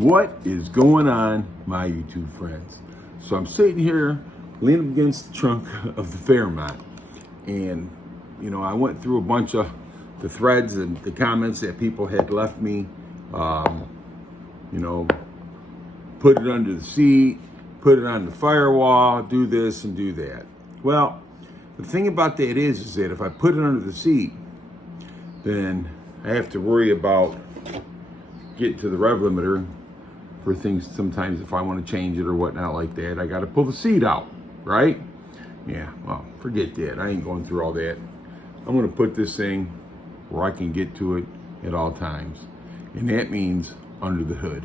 What is going on, my YouTube friends? So I'm sitting here leaning against the trunk of the Fairmont, and I went through a bunch of the threads and the comments that people had left me. Put it under the seat, put it on the firewall, do this and do that. Well, the thing about that is that if I put it under the seat, then I have to worry about getting to the rev limiter for things. Sometimes if I want to change it or whatnot like that, I got to pull the seat out, right? Yeah, well, forget that. I ain't going through all that. I'm going to put this thing where I can get to it at all times. And that means under the hood.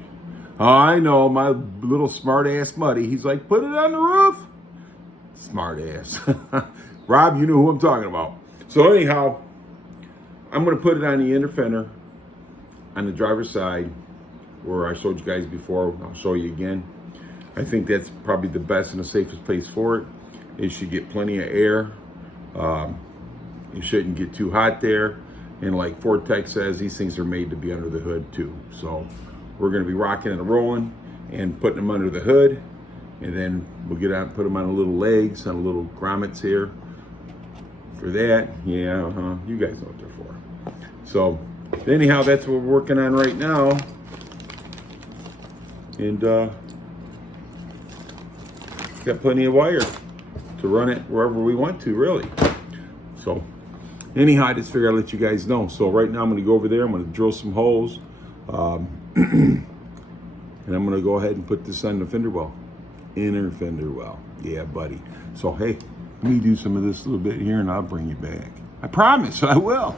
I know, my little smart ass Muddy, he's like, put it on the roof. Smart ass. Rob, you know who I'm talking about. So anyhow, I'm going to put it on the inner fender on the driver's side where I showed you guys before. I'll show you again. I think that's probably the best and the safest place for it. It should get plenty of air. It shouldn't get too hot there. And like Vortex says, these things are made to be under the hood too. So we're going to be rocking and rolling and putting them under the hood. And then we'll get out and put them on the little legs, on the little grommets here. For that, yeah, you guys know what they're for. So anyhow, that's what we're working on right now. And got plenty of wire to run it wherever we want to, really. So anyhow, I just figured I'd let you guys know. So right now I'm going to go over there. I'm going to drill some holes. And I'm going to go ahead and put this on the fender well. Inner fender well. Yeah, buddy. So, hey, let me do some of this a little bit here and I'll bring you back. I promise I will.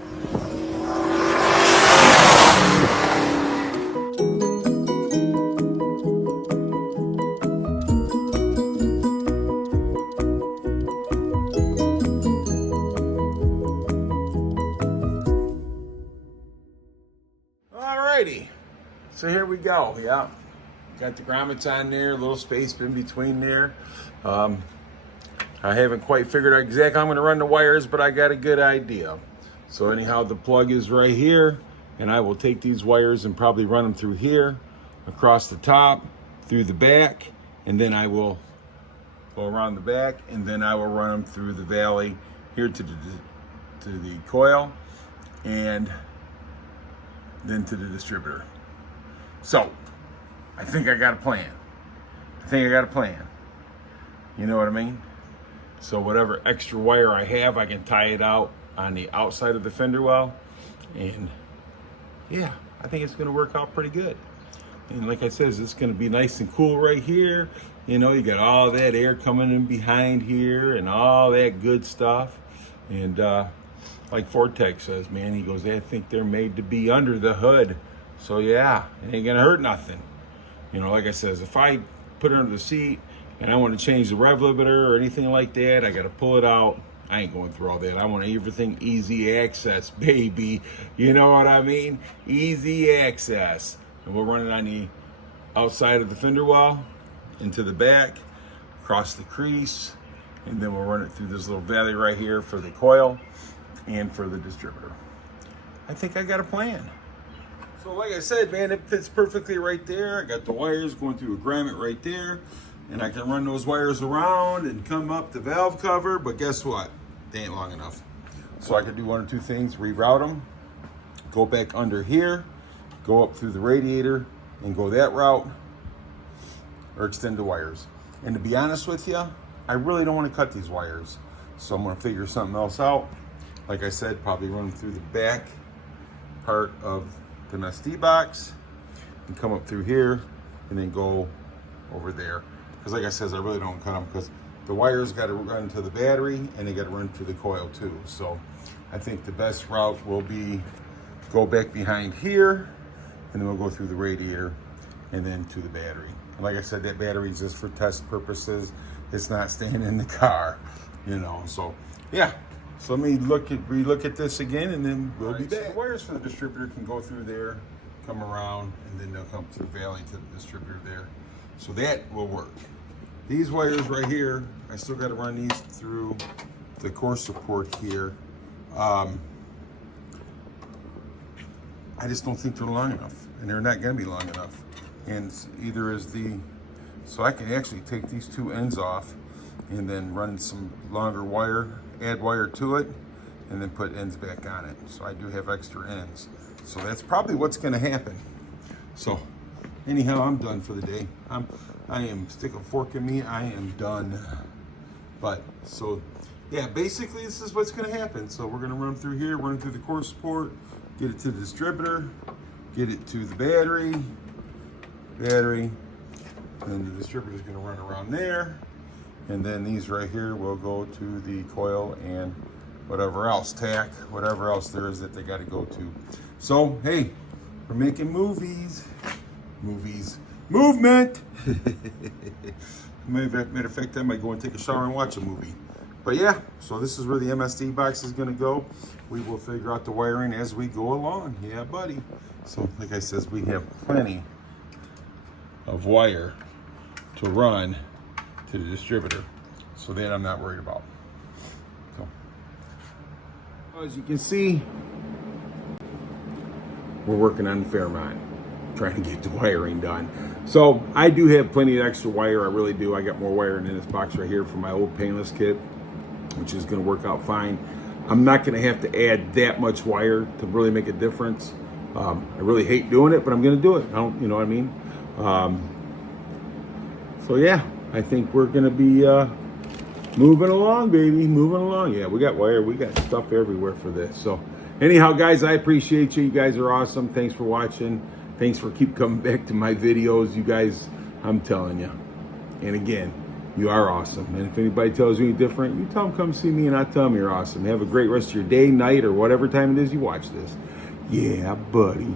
Alrighty. So here we go. Yeah. Got the grommets on there, a little space in between there. I haven't quite figured out exactly how I'm going to run the wires, but I got a good idea. So anyhow, the plug is right here, and I will take these wires and probably run them through here, across the top, through the back, and then I will go around the back, and then I will run them through the valley here to the coil, and then to the distributor. So I think I got a plan. You know what I mean? So whatever extra wire I have, I can tie it out on the outside of the fender well. And yeah, I think it's gonna work out pretty good. And like I said, it's gonna be nice and cool right here. You got all that air coming in behind here and all that good stuff. And like Vortex says, man, he goes, I think they're made to be under the hood. So yeah, it ain't gonna hurt nothing. Like I says, if I put it under the seat and I want to change the rev limiter or anything like that, I got to pull it out. I ain't going through all that. I want everything easy access, baby. You know what I mean? Easy access. And we'll run it on the outside of the fender well, into the back, across the crease, and then we'll run it through this little valley right here for the coil and for the distributor. I think I got a plan. So like I said, man, it fits perfectly right there. I got the wires going through a grommet right there, and I can run those wires around and come up the valve cover, but guess what? They ain't long enough. So I could do one or two things: reroute them, go back under here, go up through the radiator and go that route, or extend the wires. And to be honest with you, I really don't want to cut these wires. So I'm gonna figure something else out. Like I said, probably run through the back part of the MSD box and come up through here and then go over there. Because like I said, I really don't cut them because the wires got to run to the battery and they got to run to the coil too. So I think the best route will be go back behind here and then we'll go through the radiator and then to the battery. And like I said, that battery is just for test purposes. It's not staying in the car, so yeah. So let me relook at this again, and then we'll be back. So the wires for the distributor can go through there, come around, and then they'll come to the valley to the distributor there. So that will work. These wires right here, I still got to run these through the core support here. I just don't think they're long enough, and they're not going to be long enough. and either is the, so I can actually take these two ends off and then run some longer wire, add wire to it, and then put ends back on it. So I do have extra ends. So that's probably what's gonna happen. So anyhow, I'm done for the day. I am, stick a fork in me, I am done. But, so yeah, basically this is what's gonna happen. So we're gonna run through here, run through the core support, get it to the distributor, get it to the battery, and then the distributor's gonna run around there. And then these right here will go to the coil and whatever else, tack, whatever else there is that they gotta go to. So, hey, we're making movies. Movement! Matter of fact, I might go and take a shower and watch a movie. But yeah, so this is where the MSD box is gonna go. We will figure out the wiring as we go along. Yeah, buddy. So, like I said, we have plenty of wire to run to the distributor. So that I'm not worried about. So, as you can see, we're working on the Fairmont, trying to get the wiring done. So I do have plenty of extra wire, I really do. I got more wiring in this box right here from my old painless kit, which is gonna work out fine. I'm not gonna have to add that much wire to really make a difference. I really hate doing it, but I'm gonna do it. I don't, you know what I mean? So yeah, I think we're gonna be moving along, baby, moving along. Yeah, we got wire, we got stuff everywhere for this. So anyhow, guys, I appreciate you. You guys are awesome. Thanks for watching. Thanks for keep coming back to my videos. You guys, I'm telling you. And again, you are awesome. And if anybody tells you any different, you tell them come see me and I tell them you're awesome. Have a great rest of your day, night, or whatever time it is you watch this. Yeah, buddy.